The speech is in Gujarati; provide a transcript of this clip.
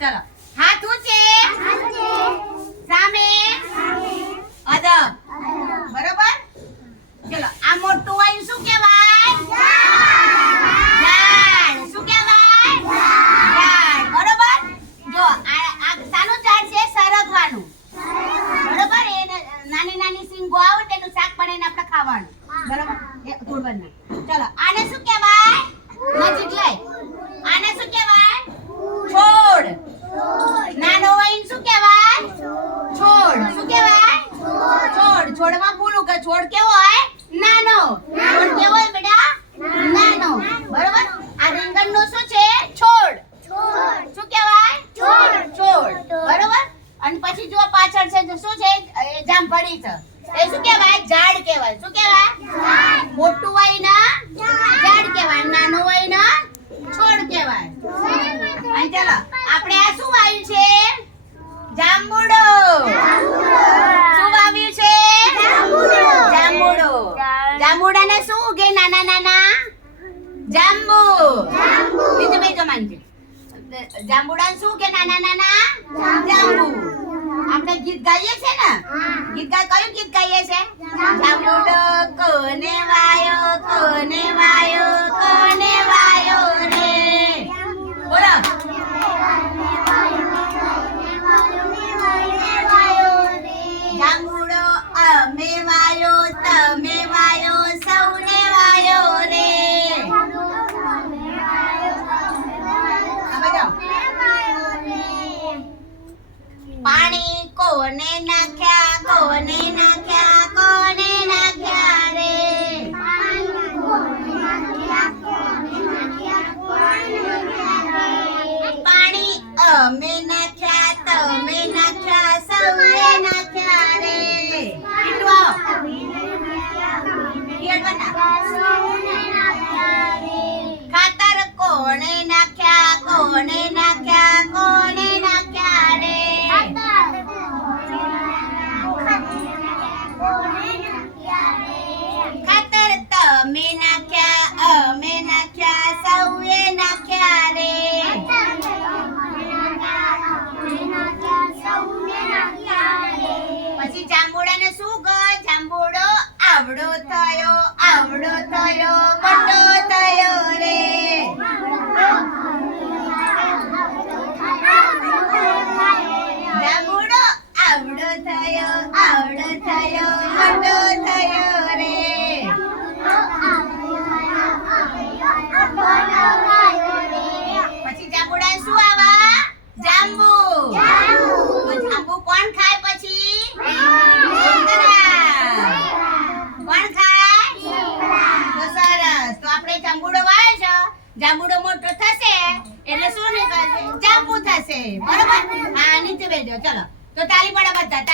ચલો હાથ ઊંચે સામે અદબ બરોબર ચલો આ મોટું વાયુ શું કહેવાય ઝાડ શું કહેવાય ઝાડ બરોબર જો આ સાનું ઝાડ છે સરગવાનું બરોબર એને નાની નાની સિંગો આવે તેનું શાક બનાવીને આપણે ખાવાનું બરોબર એ તોડવાનું ચલો આને શું કહેવાય નજીક લઈ આને શું કહેવાય છોડ નાનો વાઈન શું કહેવાય છોડ શું કહેવાય છોડ છોડમાં બોલું કે છોડ કેવો હોય નાનો છોડ કેવો હોય બેટા નાનો બરોબર આ રીંગણનો શું છે છોડ શું કહેવાય છોડ બરોબર અને પછી જો પાછળ છે શું છે એ જામફળી છે એ શું કહેવાય ઝાડ કહેવાય શું કહેવાય મોટું વાઈના ઝાડ કહેવાય નાનો વાઈના છોડ કહેવાય અને ચાલો આપણે આ શું વાવ્યું છે જાંબુડો શું વાવ્યું છે જાંબુડો જાંબુડાને શું ઉગે નાના નાના જાંબુ બીજું બે જમાન છે જાંબુડાને શું ઉગે નાના નાના જાંબુ આપણે ગીત ગાઈએ છે ને ગીત કયું ગીત ગાઈએ છે જાંબુડો કોને વાયો કોને વાયો કોને વાયો રે બોલો જાંબુડો અમે વાયો તમે વાયો સૌને વાયો રે પાણી કોને નાખ્યા કોને નાખ્યા કોને નાખ્યા રે પાણી અમે નાખ્યા તમે નાખ્યા સૌએ નાખ્યા રે ખાતર કોને નાખ્યા કોને નાખ્યા કોને નાખ્યા રે ખાતર તમે નાખ્યા અમે નાખ્યા સૌએ નાખ્યા રે પછી જાંબુડાને શું ગયો જાંબુડો આવડો થયો મોટો થયો રે જાંબુડો આવડો થયો મોટો થયો રે પછી જાંબુડા શું આવા જાંબુ જાંબુ કોણ ખાય પછી કોણ ખાય તો સરસ તો આપણે જાંબુડો વાવ્યો છે જાંબુડો મોટો થશે એટલે શું નીકળશે જાંબુ થશે બરોબર હા નીચે બેસજો ચલો તો તાલી પડે બધા